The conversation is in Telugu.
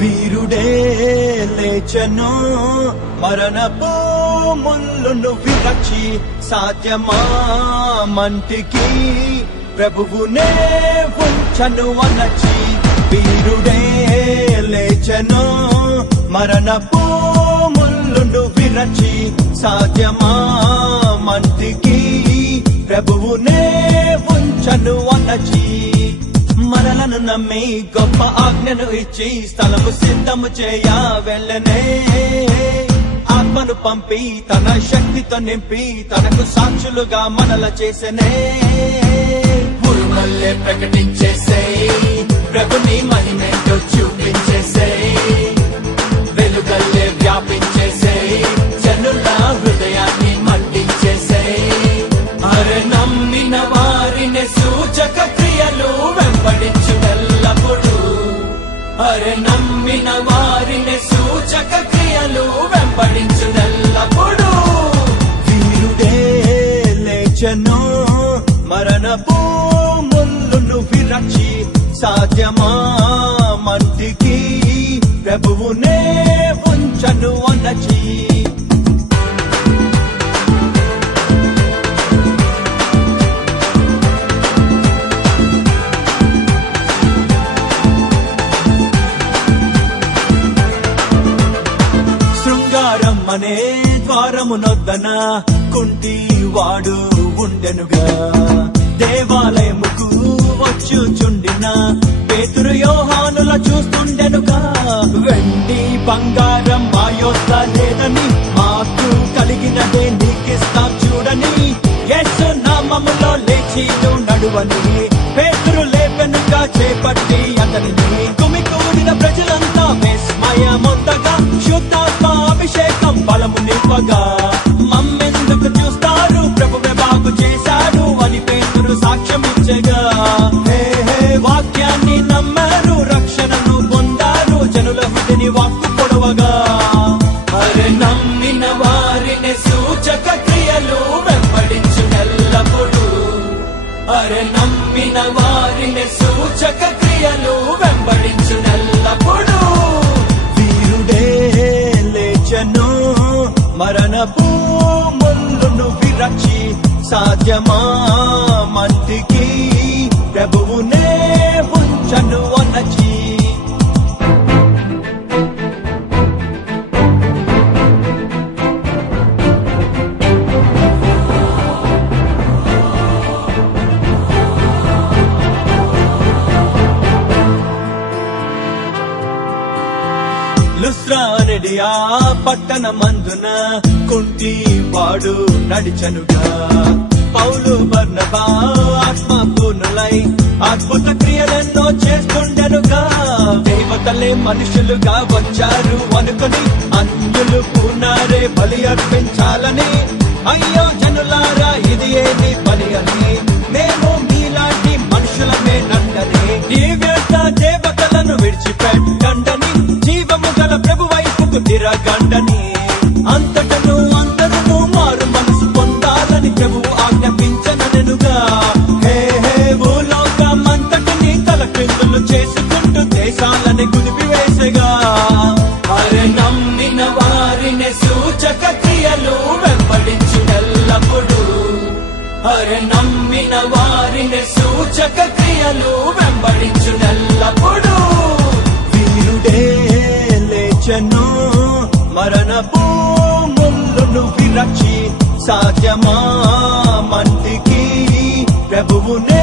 వీరుడే లేచెను మరణపు ముళ్ళును విరచి సాధ్యమా మంటికి ప్రభువునే ఉంచను అనచి వీరుడే లేచెను మరణపు ముళ్ళును విరచి సాధ్యమా మంటికి ప్రభువునే ఉంచను అనచి మరలను నమ్మి గొప్ప ఆజ్ఞను ఇచ్చి స్థలము సిద్ధము చేయ వెళ్ళనే ఆత్మను పంపి తన శక్తితో నింపి తనకు సాక్షులుగా మనల చేసనే ఉరుమల్లే ప్రకటించేసే ప్రభుని మహిమేంటో చూపించేసే వెలుగల్లే వ్యాపించేసే జనుల హృదయాన్ని మండించేసే అరే నమ్మిన వారిని సూచక క్రియలు వెంబడించుటెల్లప్పుడు అరే నమ్మిన వారిని సూచక క్రియలు వెంబడించుటెల్లప్పుడు వీరుడే లేచెను మరణపు ముళ్ళును విరచి సాధ్యమా మంటికి ప్రభువునే ఉంచను అనచి అనే ద్వారమునొద్దన కుంటి వాడు ఉండెనుగా దేవాలయముకు వచ్చుచుండిన పేతురు యోహానుల చూస్తుండెనుగా వెండి బంగారం మా యొద్ద లేదని మాకు కలిగినదే నీకిస్తా చూడని యేసు నామములో లేచి నడువని పేతురు లేపెనుగా చేపట్టి అతనిని గుమికూడిన ప్రజలంతా విస్మయమొందగా శుద్ధాత్మ అభిషేకం బలము నింపగా మమ్మెందుకు చూస్తారు ప్రభువే బాగు చేశాడు అని పేతురు సాక్ష్యం ఇచ్చగా వాక్యాన్ని నమ్మారు రక్షణను పొందారు జనుల హృదయని వాక్కు పొడవగా అరే నమ్మిన వారిని సూచక క్రియలు వెంబడించుటెల్లప్పుడు అరే నమ్మిన వారిని సూచక క్రియలు వెంబడించుటెల్లప్పుడు వీరుడే లేచెను మరణపు ముళ్ళును విరచి సాధ్యమా మంటికి ప్రభువునే ఉంచను అనచి లుస్త్రానెడియా పట్టణమందున కుంటి వాడు నడిచనుగా పౌలు బర్నబా ఆత్మ పూర్ణులై అద్భుత క్రియలెన్నో చేస్తుండెనుగా దేవతలే మనుషులుగా వచ్చారు అనుకుని అన్యులు పూర్ణారే బలి అర్పించాలని అయ్యో జనులారా ఇది ఏది బలి అని మేము మీలాంటి మనుషులమే నండని ఈ వ్యర్థ దేవతలను విడిచిపెట్టండని జీవము గల ప్రభు వైపుకు తిరగండని అంతటను అందరూ మారు మనసు పొందాలని ప్రభువు ఆజ్ఞాపించననుగా హే హే భూలోకమంతటిని తలక్రిందులు చేసుకుంటూ దేశాలని కుదిపివేసగా అరే నమ్మిన వారిని సూచక క్రియలు వెంబడించుటెల్లప్పుడు అరే నమ్మిన వారిని సూచక క్రియలు వెంబడించుటెల్లప్పుడు వీరుడే లేచెను మరణపు ముళ్ళును విరచి సాధ్యమా మంటికి ప్రభువునే